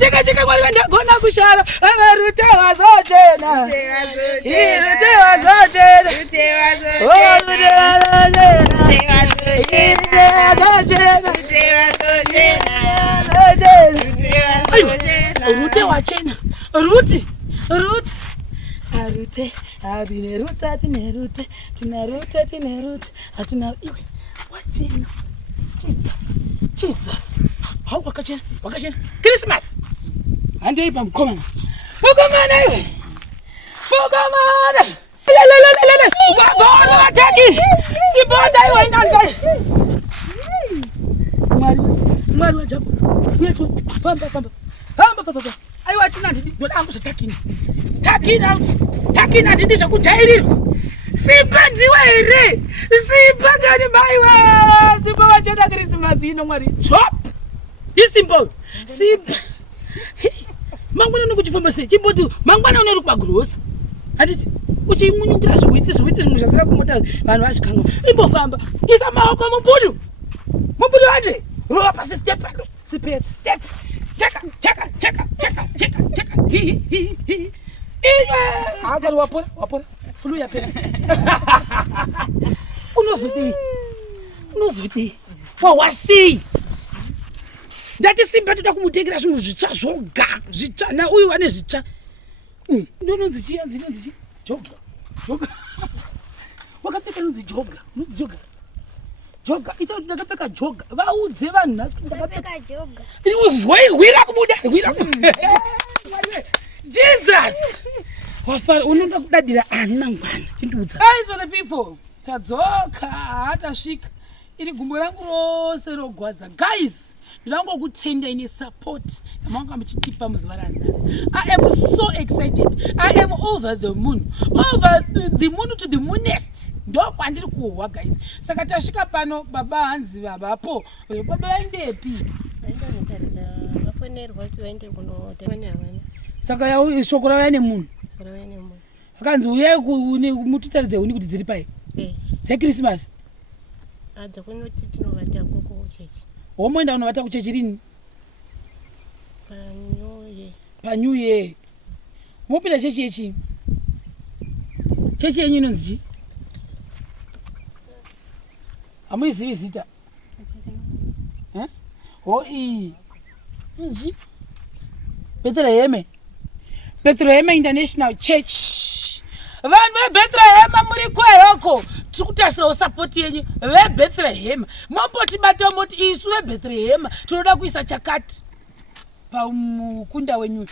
Cheka kwenda gona kushara Rute wazochena Rute wazochena Rute wachena Rute Arute abine ruta tine rute atina iwe wachena Jesus how wakachena Christmas ande ipa mkomana iwe mkomana wabona wataki sibota iwe ndanga mwari wajabu yetu pamba aiwa atina ndidi ndodangu zvitakini takina ndidi zvekutairirwa simba ndiwe here simba ngani maiwa simba wachena Christmas ino mwari chop isimba simba mangwana nokuchifamba sei chimboti mangwana unori kubagurosa handiti uchimunyungira zviwitsi zvimwe zvasira kumota vanhu vazvikanga imbofamba isa maoko mumbudu wati rova pasi step cheka akari wapora flu yapera unozoti wawasii ndati simba toda kumutengera zvinhu zvitsva zvoga zvitsva nauyu ane zvitsva ndononzi chiyanzi joga wakapfeka nonzi joga ita kuti ndakapfeka joga vaudze vanhu nhasi kuti ndakapfeka joga hwira kubuda Jesus wafara unoda kudadira ani mangwana chindiudza guys for the people tadzoka hatasvika iri gumbo rangu rose rogwadza guys ndango kutenda ine support yamanga muchitipa muzuva ranhasi I am so excited I am over the moon to the moonest ndo kwandiri kuhwa guys saka tasvika pano baba hanzi vabapo baba vaendepi vafonerwa kuti vaende kunotemanya vana saka yau shoko rauya nemunhu akanzi uyai mutitaridze huni kuti dziri pai dzeChristmas adzakunoti tinovata koko kuchechi womoenda unovata kuchechi rini New Year mopinda chechi yechi chechi yenyu inonzi chi hamuizivi zita hoi inji Bethlehem International Church vanhu veBethlehem muri kweroko tiri kutasirawo sapoti yenyu veBethlehem mombotibata moti isu veBethlehem tinoda kuisa chakati pamukunda wenyu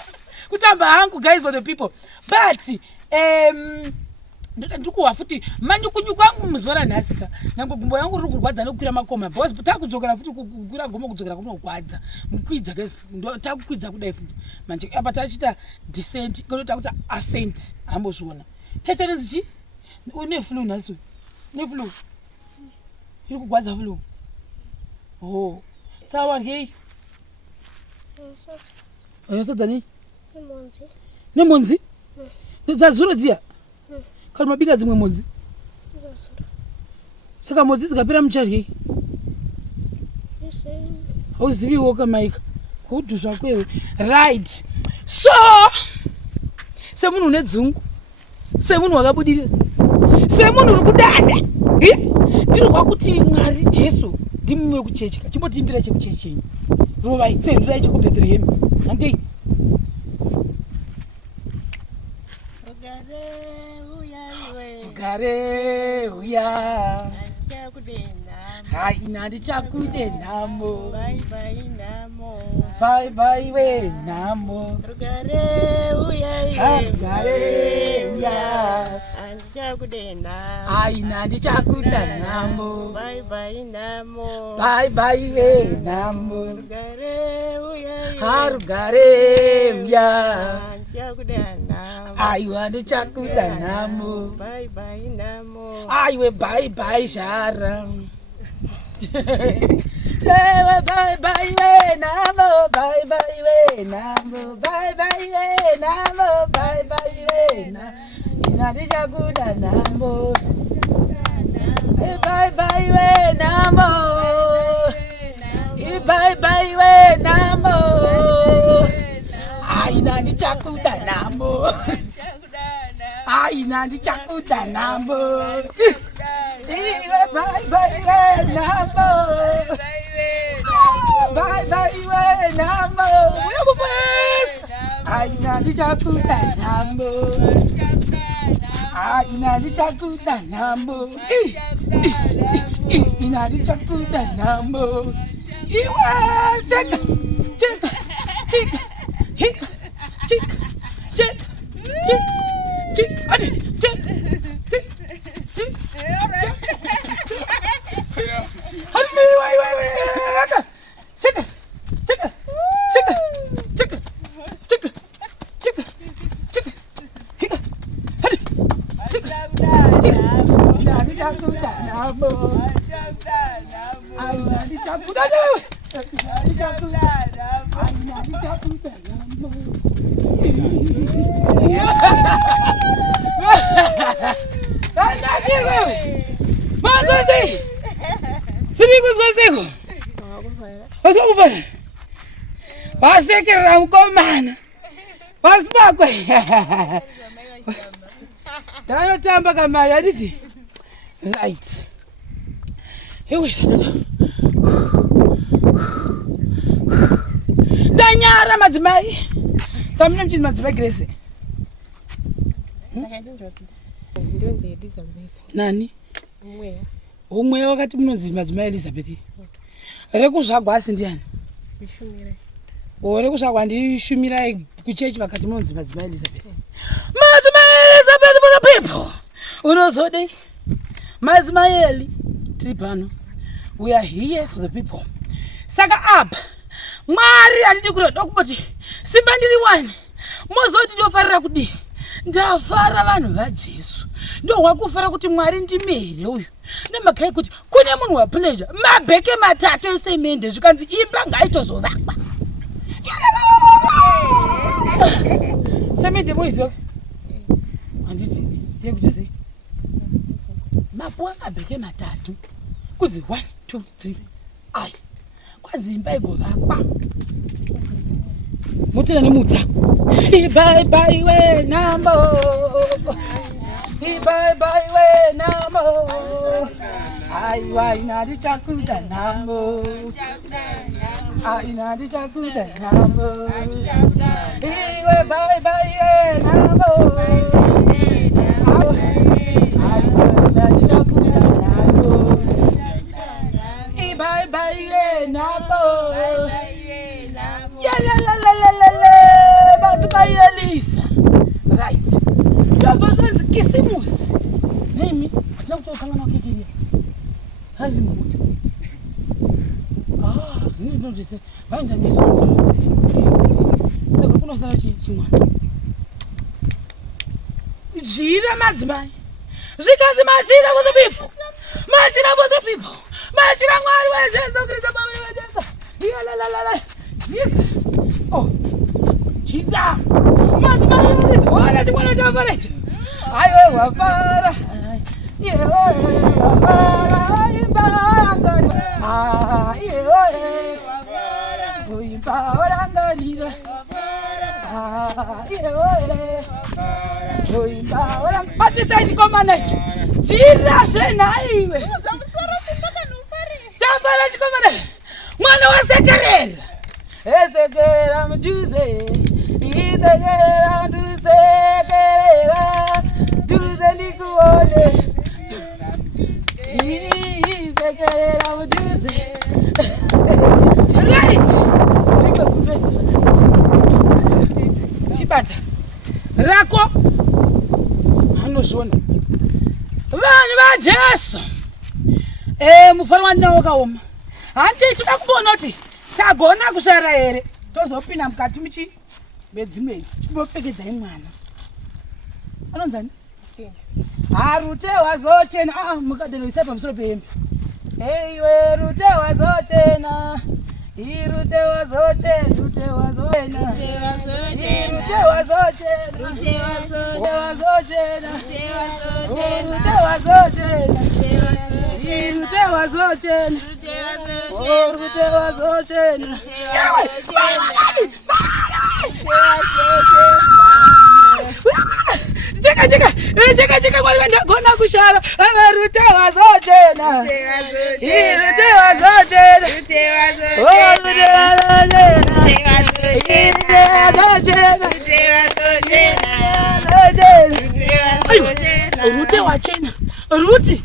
kutamba hangu guys for the people but ndikuwa futi manyukunyuku angu muzuva ranhasika nango gumbo yangu riri kurwadza nokukwira makoma because takudzokera futi kukwira gomo kudzokera kunogwadza mukwidza guys ndo takukwidza kudai futi manje apa tachita descent kono takuta ascent ambozviona chachanezi chi une flu naso ne flu iri kugwadza flu sawa hey sadani nemonzi dzazuro dziya kana mabika dzimwe modzi saka modzi dzikapera muchadyi hauziviwo kamaika kudhusva kwewe right so semunhu une dzungu semunhu wakabudirira semunhu uri kudada ndiri kwakuti Mwari Jesu ndimume kuchechi chimbotiimbira chekuchechi chenyu rovai tsendurai chekubethlehem handei gare uya hai nandi chakude namo bye namo bye bye we nambo Rugare uyai Rugare uya Andichakudenda Aina ndichakuda nambo Bye bye namo Bye bye we nambo Rugare uyai Rugare uya Andichakudenda Aiwa ndichakuda nambo Bye bye namo Aiwe bye bye shara Bye bye bye we nambo bye bye we nambo bye bye we nambo bye bye we na ina ndichakuda nambo bye bye we nambo bye bye we nambo aina ndichakuda nambo aina ndichakuda nambo bye bye we nambo bye bye we nambo aina ndichakuda nambo aina ndichakuda nambo ina ndichakuda nambo iwe cheka cheka cheka hika cheka cheka cheka cheka ade cheka Hadi wai cheka cheka cheka cheka cheka cheka cheka hika hadi cheka cheka ndichakuda nambo aina ndichakuda nambo vasekerera mukomana pasi pakwe anotamba kamari aditi right ndanyara madzimai samune mchinzi madzimai Grace ndonzi Elizabeth nani umweya umwe wakati munonzi madzimai Elizabeth rekuzvagwa asi ndiani Bishumira rekuzvagwa ndishumirai kuchechi vakati munonzi madzimai Elizabeth madzimai Elizabeth for the people unozodei madzimai Eli tiri pano we are here for the people saka apa Mwari andidi kuroda kuti simba ndiri wani mozoti ndofarira kudi ndafara vanhu vaJesu ndo wakufara kuti Mwari ndimere uyu nemakai kuti kune munhu wa pleasure mabheke matatu esemende zvikanzi imba ngaitozovakwa semende moizo anditi ndikuti sei mapuwa mabheke matatu kuzi 1 2 3 ai kwazi imba igovakwa mutira nemudza bye bye we nambo bye bye we nambo aiwa ina ndichakuda nambo ina ndichakuda nambo iwe bye bye we nambo ina ndichakuda nambo bye bye we nambo madzimai Elisa right ndabazvanzi kisimusi nemi atina kutokangana wakekeria hazvi mukuti zvine zvinhu zvese vaindaniswa saka kunosara chimwana jira madzimai zvikanzi machira for the people machira for the people machira Mwari wejesu Kristu baba wejesu yes oh chiza madzimai Elisa wana chimwana chavarecho aiwe wapara iwe wapara imbanga iwe uimba orangarira iwe uimba orang batisa chikomana ichi chirashe naiwe chambara chikomana mwana wasekerera esekera mduze isekera ndusekerera duze ndikuone isekera mduze right ndiko kupe chibata rako anozvona vanhu vajesu mufaro wandina wakaoma handii toda kumbona kuti tagona kushara here tozopinda mukati medzimwedzi timbopfekedzai mwana anonzani harute wazochena mukadenoisa pamusoro pehembe eiwe rute wazochena irute wazochena rute wazochena irute wazochena rute wazochena rute wazochena irute wazochena rute wazochena cheka mwari vandagona kushara rute wazochena irute wazochena rute wachena ruti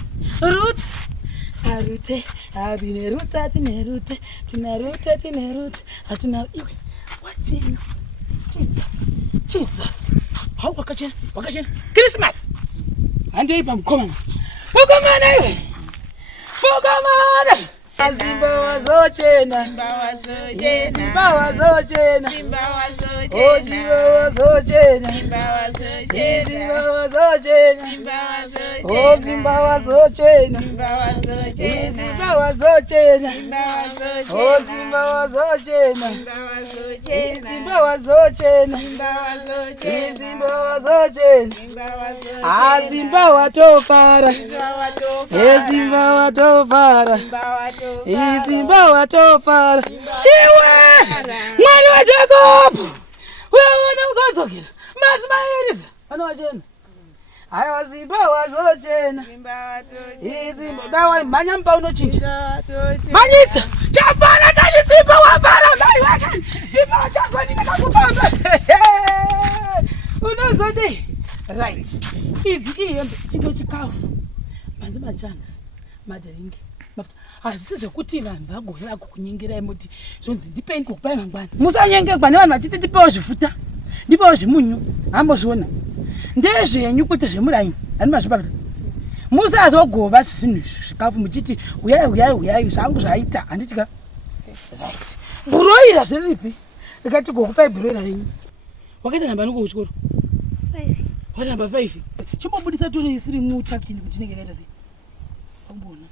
arute abine ruta tinerute hatina iwe wachena Jesus hau wakachena Christmas handei pamukomana iwe mukomana Zimba wazochena Zimba wazochena Zimba wazochena Zimba wazochena Zimba wazochena Zimba wazochena Zimba wazochena Zimba wazochena Zimba wazochena Zimba watofara Zimba watofara Zimba watofara iwe mwari waJakobu wewe unogadzokera mazimairiza anowachena haiwa Zimba wazochena Zimba dawa manya mba unochinja manyisa chafara tani Zimba wafara mai wake Zimba wachagoni nikakufamba unozode right idzi ihembe chimwe chikafu manzi majanisi madharingi hazvisi zvekuti vanhu vagoya kukunyengerai muti zvonzi ndipei kukupai mangwana musanyengerwa nevanhu vachiti tipewo zvifuta ndipewo zvimunyu hambozviona ndezvenyu kuti zvemuraini hani mazvipakata musazogova zvinhu zvikafu muchiti uyai zvangu zvaita handitika right bhuroira zviripi rikati gokupai bhuroira renyu wakaita namba noko kuchikoro wati namba 5 chimbobudisa tone isiri mutakini kuti nenge yaita sei ambona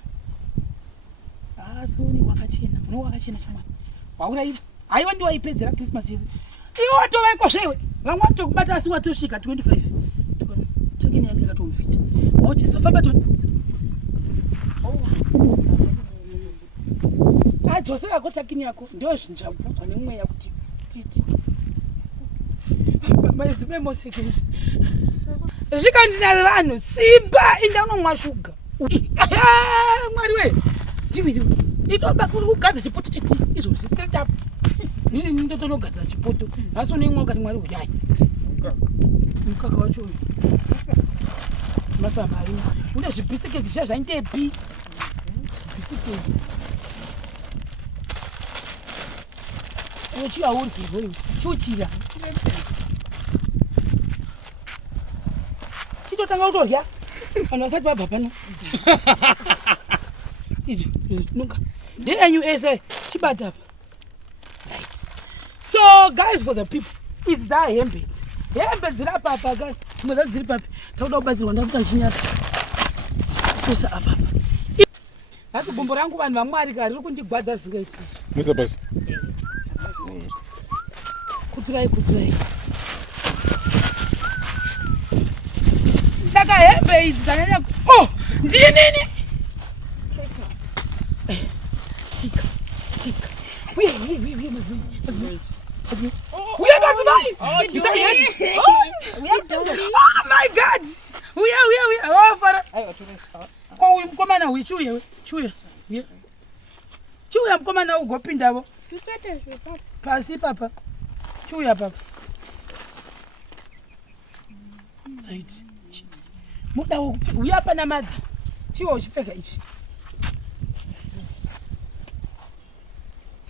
asoni wakachena uno wakachena chamwana wauraiva aiwa ndi waipedzera Christmas yese iwe watovaiko zvewe vamwe watokubata asi watosvika 25 takini yange katomufita wauti zofamba toni adzosera takini yako ndio zvinjabudzwa nemweya kuti titi maidzime mosekeshi zvikandina vanhu simba indanomwa shuga mwari we ndiwe itoba kugadza chipoto cheti izvozvi straight up nini ndotonogadza chipoto asi unemwe wakati mwari uyai mukaka wacho uyu masamba arimo une zvibhisiketi zviya zvaindepi bhisiketi uchiya uryiwe chiuchira chitotanga kutorya vanhu vasati vabva pano nuka ndeyanyu ese chibata apa right. So guys, for the people it's that hembe dziri apa guys dzimwe dzacho dziri papi takuda kubatsirwa ndakuta chinyata kusa apa nhasi gumbo rangu vanhu vamwari kari riri kundigwadza zingati musa basi kuturai saka hembe idzi dzanyanya ndinini chika uye madzimai uya madzimai oh my god uya wafara ko uyu mukomana uyu chiuya mukomana ugopindavo pasi papa chiuya papa right muda uya pana madha chiwo uchipfeka ichi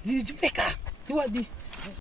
ndichipfeka ndiwadi